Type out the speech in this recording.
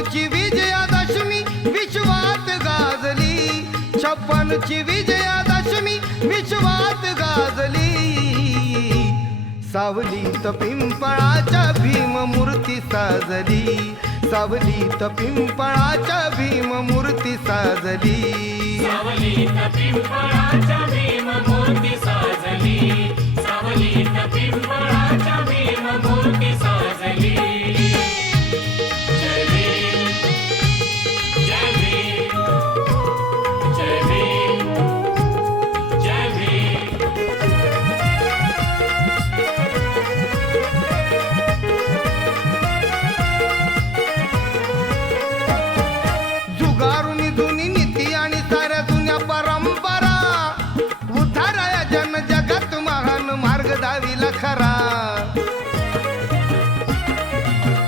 छप्पनची विजयादशमी विश्वात गाजली, छप्पनची विजयादशमी विश्वात गाजली. सावलीत पिंपळाच्या भीम मूर्ती साजली, सावलीत पिंपळाच्या भीम मूर्ती साजली. सावलीत पिंपळाच्या भीम मूर्ती साजली, सावलीत पिंपळाच्या